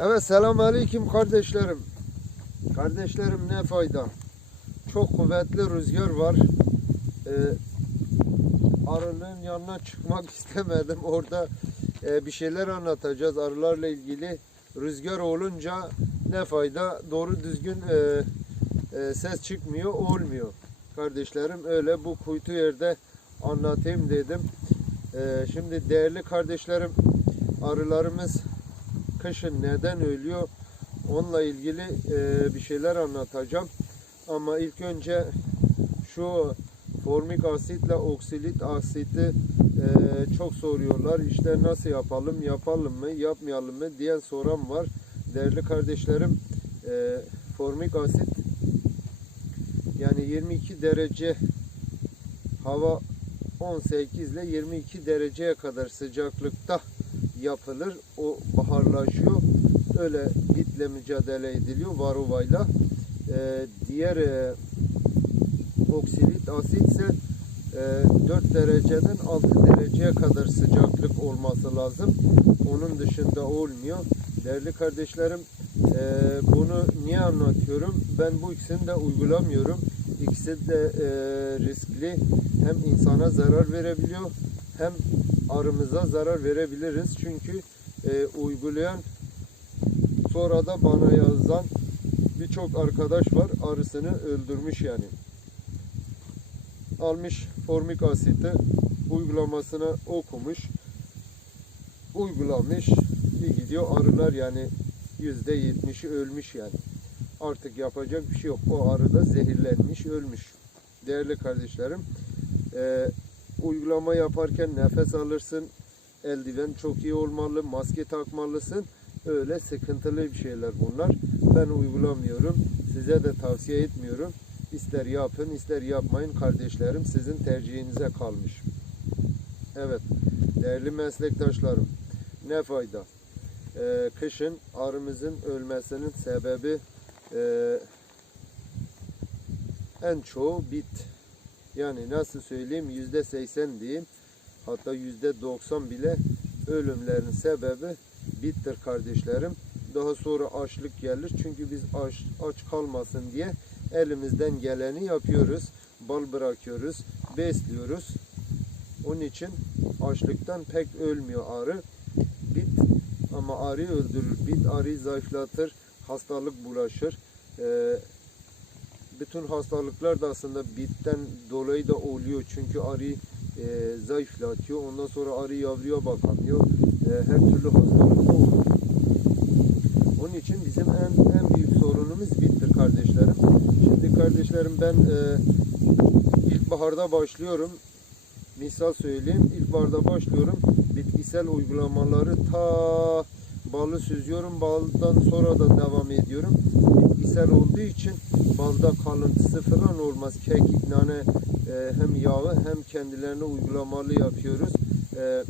Evet selam aleyküm kardeşlerim. Kardeşlerim ne fayda. Çok kuvvetli rüzgar var. Ee, arının yanına çıkmak istemedim. Orada e, bir şeyler anlatacağız arılarla ilgili. Rüzgar olunca ne fayda. Doğru düzgün e, e, ses çıkmıyor, olmuyor. Kardeşlerim öyle bu kuytu yerde anlatayım dedim. E, şimdi değerli kardeşlerim arılarımız kışın neden ölüyor onunla ilgili e, bir şeyler anlatacağım. Ama ilk önce şu formik asitle oksilit asiti e, çok soruyorlar. İşte nasıl yapalım, yapalım mı, yapmayalım mı diyen soran var. Değerli kardeşlerim, e, formik asit yani 22 derece hava 18 ile 22 dereceye kadar sıcaklıkta yapılır. O baharlaşıyor. Öyle bitle mücadele ediliyor varuvayla. Ee, diğer e, oksilit asit ise e, 4 dereceden 6 dereceye kadar sıcaklık olması lazım. Onun dışında olmuyor. Değerli kardeşlerim e, bunu niye anlatıyorum? Ben bu ikisini de uygulamıyorum. İkisi de e, riskli. Hem insana zarar verebiliyor hem arımıza zarar verebiliriz. Çünkü e, uygulayan sonra da bana yazan birçok arkadaş var. Arısını öldürmüş yani. Almış formik asiti uygulamasını okumuş. Uygulamış. Bir gidiyor arılar yani yüzde yetmişi ölmüş yani. Artık yapacak bir şey yok. O arı da zehirlenmiş, ölmüş. Değerli kardeşlerim, e, uygulama yaparken nefes alırsın, eldiven çok iyi olmalı, maske takmalısın. Öyle sıkıntılı bir şeyler bunlar. Ben uygulamıyorum. Size de tavsiye etmiyorum. İster yapın, ister yapmayın kardeşlerim. Sizin tercihinize kalmış. Evet, değerli meslektaşlarım, ne fayda? Ee, kışın arımızın ölmesinin sebebi e, en çoğu bit. Yani nasıl söyleyeyim yüzde seksen diyeyim hatta yüzde doksan bile ölümlerin sebebi bittir kardeşlerim. Daha sonra açlık gelir çünkü biz aç, aç kalmasın diye elimizden geleni yapıyoruz. Bal bırakıyoruz, besliyoruz. Onun için açlıktan pek ölmüyor arı. Bit ama arıyı öldürür. Bit arıyı zayıflatır, hastalık bulaşır. Ee, bütün hastalıklar da aslında bitten dolayı da oluyor. Çünkü arı e, zayıflatıyor. Ondan sonra arı yavruya bakamıyor. E, her türlü hastalık da olur. Onun için bizim en, en büyük sorunumuz bittir kardeşlerim. Şimdi kardeşlerim ben e, ilkbaharda başlıyorum. Misal söyleyeyim. İlkbaharda başlıyorum. Bitkisel uygulamaları ta balı süzüyorum. Baldan sonra da devam ediyorum. Bitkisel olduğu için balda kalıntısı falan olmaz. Kekik, nane e, hem yağı hem kendilerine uygulamalı yapıyoruz. E,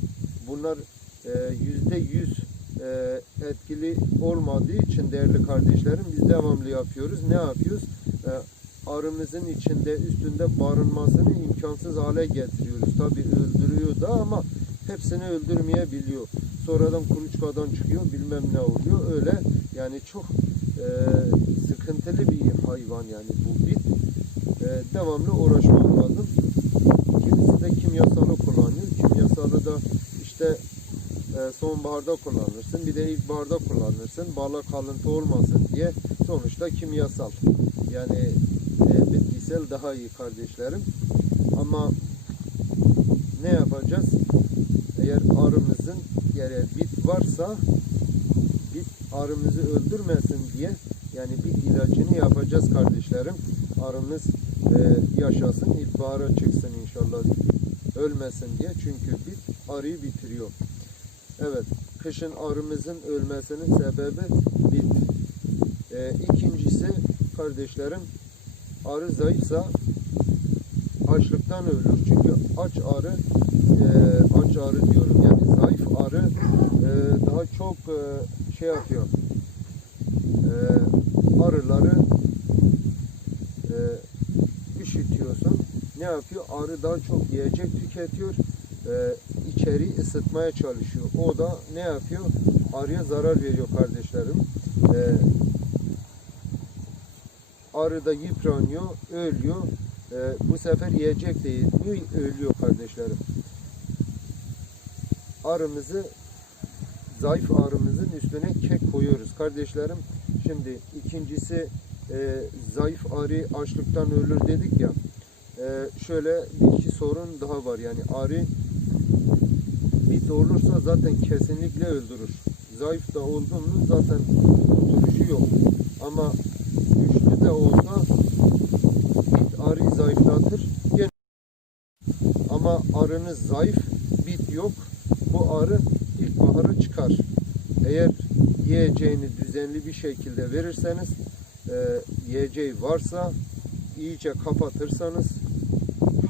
bunlar e, yüzde yüz e, etkili olmadığı için değerli kardeşlerim biz devamlı yapıyoruz. Ne yapıyoruz? E, arımızın içinde üstünde barınmasını imkansız hale getiriyoruz. Tabi öldürüyor da ama hepsini öldürmeyebiliyor. Sonradan kuluçkadan çıkıyor bilmem ne oluyor. Öyle yani çok e, sıkıntılı bir hayvan yani bu bit. E, devamlı uğraşmak lazım. Kimisi de kimyasalı kullanıyor. Kimyasalı da işte e, sonbaharda kullanırsın. Bir de ilkbaharda kullanırsın. Bala kalıntı olmasın diye. Sonuçta kimyasal. Yani e, bitkisel daha iyi kardeşlerim. Ama ne yapacağız? Eğer arımızın yere bit varsa arımızı öldürmesin diye yani bit ilacını yapacağız kardeşlerim. Arımız e, yaşasın, ilkbahara çıksın inşallah ölmesin diye. Çünkü bit arıyı bitiriyor. Evet, kışın arımızın ölmesinin sebebi bit. E, ikincisi kardeşlerim, arı zayıfsa açlıktan ölür. Çünkü aç arı, e, aç arı diyorum yani zayıf arı daha çok e, şey yapıyor. E, arıları e, üşütüyorsun. Ne yapıyor? Arı daha çok yiyecek tüketiyor. E, içeriği ısıtmaya çalışıyor. O da ne yapıyor? arıya zarar veriyor kardeşlerim. Ee, arı da yıpranıyor, ölüyor. Ee, bu sefer yiyecek de yetmiyor, ölüyor kardeşlerim. Arımızı, zayıf arımızın üstüne kek koyuyoruz kardeşlerim. Şimdi ikincisi e, zayıf arı açlıktan ölür dedik ya. E, şöyle bir iki sorun daha var yani arı bit olursa zaten kesinlikle öldürür. Zayıf da oldu zaten kurtuluşu yok. Ama güçlü de olsa bit arıyı zayıflatır. Ama arınız zayıf, bit yok. Bu arı ilkbahara çıkar. Eğer yiyeceğini düzenli bir şekilde verirseniz, e, yiyeceği varsa iyice kapatırsanız,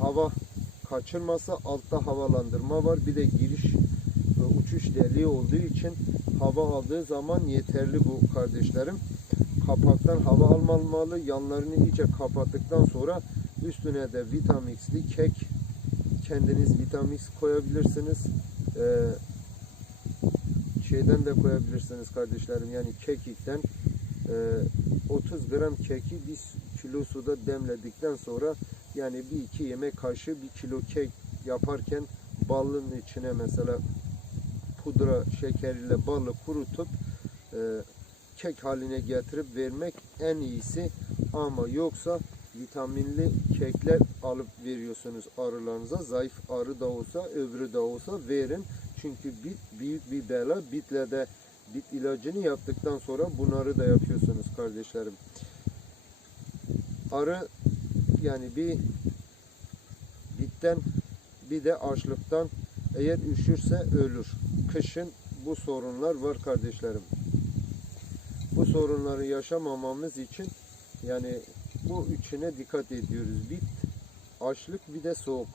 hava kaçırmasa altta havalandırma var. Bir de giriş e, uçuş deliği olduğu için hava aldığı zaman yeterli bu kardeşlerim. Kapaktan hava almamalı. Yanlarını iyice kapattıktan sonra üstüne de Vitamix'li kek kendiniz Vitamix koyabilirsiniz. Ee, şeyden de koyabilirsiniz kardeşlerim. Yani kekikten e, 30 gram keki bir kilo suda demledikten sonra yani bir iki yemek kaşığı bir kilo kek yaparken balın içine mesela pudra şekeriyle balı kurutup e, kek haline getirip vermek en iyisi. Ama yoksa vitaminli kekler alıp veriyorsunuz arılarınıza. Zayıf arı da olsa öbürü de olsa verin çünkü bit büyük bir bela bitle de bit ilacını yaptıktan sonra bunları da yapıyorsunuz kardeşlerim arı yani bir bitten bir de açlıktan eğer üşürse ölür. Kışın bu sorunlar var kardeşlerim. Bu sorunları yaşamamamız için yani bu üçüne dikkat ediyoruz. Bit, açlık bir de soğuk.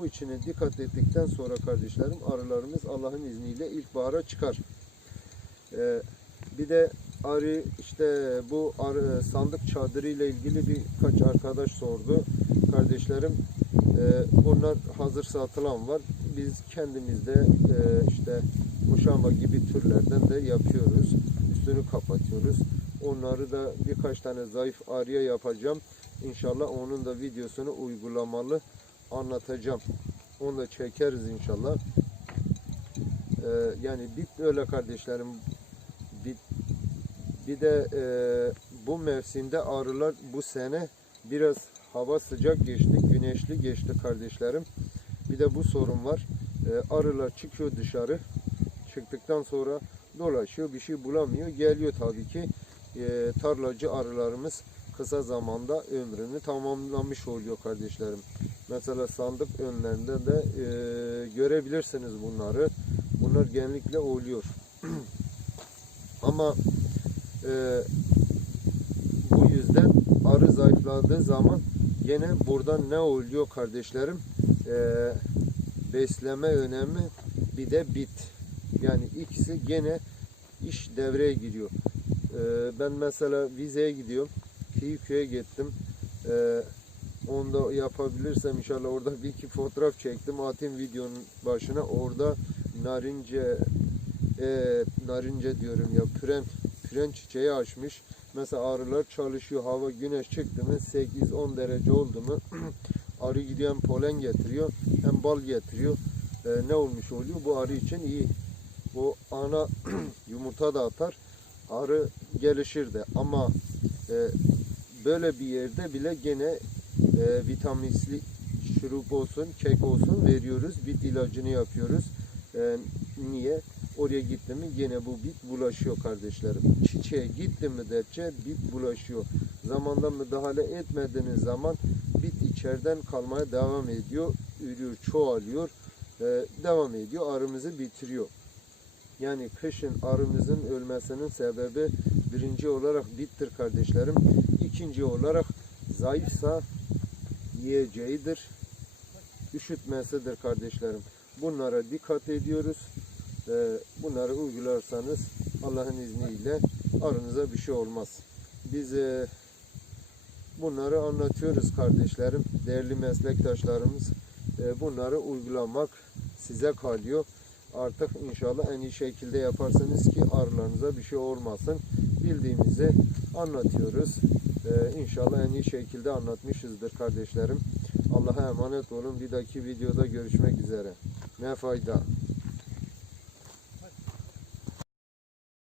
Bu üçüne dikkat ettikten sonra kardeşlerim arılarımız Allah'ın izniyle ilkbahara çıkar. Ee, bir de arı işte bu arı, sandık çadırı ile ilgili birkaç arkadaş sordu. Kardeşlerim e, onlar hazır satılan var. Biz kendimizde e, işte muşamba gibi türlerden de yapıyoruz. Üstünü kapatıyoruz. Onları da birkaç tane zayıf arıya yapacağım. İnşallah onun da videosunu uygulamalı anlatacağım. Onu da çekeriz inşallah. Ee, yani bit öyle kardeşlerim. Bit bir de e, bu mevsimde arılar bu sene biraz hava sıcak geçti, güneşli geçti kardeşlerim. Bir de bu sorun var. E, arılar çıkıyor dışarı. Çıktıktan sonra dolaşıyor, bir şey bulamıyor. Geliyor tabii ki. E, tarlacı arılarımız kısa zamanda ömrünü tamamlamış oluyor kardeşlerim. Mesela sandık önlerinde de e, görebilirsiniz bunları. Bunlar genellikle oluyor. Ama e, bu yüzden arı zayıfladığı zaman gene buradan ne oluyor kardeşlerim? E, besleme önemli bir de bit. Yani ikisi gene iş devreye giriyor. E, ben mesela vizeye gidiyorum. Kiyiköy'e gittim. E, onu da yapabilirsem inşallah orada bir iki fotoğraf çektim. Atayım videonun başına. Orada narince e, narince diyorum ya püren püren çiçeği açmış. Mesela arılar çalışıyor. Hava güneş çıktı mı 8-10 derece oldu mu arı gidiyor hem polen getiriyor hem bal getiriyor. E, ne olmuş oluyor? Bu arı için iyi. Bu ana yumurta da atar. Arı gelişir de ama e, böyle bir yerde bile gene e, vitaminli şurup olsun, kek olsun veriyoruz. Bit ilacını yapıyoruz. E, niye? Oraya gitti mi gene bu bit bulaşıyor kardeşlerim. Çiçeğe gitti mi derçe bit bulaşıyor. Zamanda müdahale etmediğiniz zaman bit içeriden kalmaya devam ediyor. Ürüyor, çoğalıyor. e, devam ediyor. Arımızı bitiriyor. Yani kışın arımızın ölmesinin sebebi birinci olarak bittir kardeşlerim. İkinci olarak zayıfsa yiyeceğidir. Üşütmesidir kardeşlerim. Bunlara dikkat ediyoruz. Ee, bunları uygularsanız Allah'ın izniyle arınıza bir şey olmaz. Biz e, bunları anlatıyoruz kardeşlerim, değerli meslektaşlarımız. E, bunları uygulamak size kalıyor. Artık inşallah en iyi şekilde yaparsınız ki arılarınıza bir şey olmasın. Bildiğimizi anlatıyoruz. Ee, inşallah en iyi şekilde anlatmışızdır kardeşlerim. Allah'a emanet olun. Bir dahaki videoda görüşmek üzere. Ne fayda.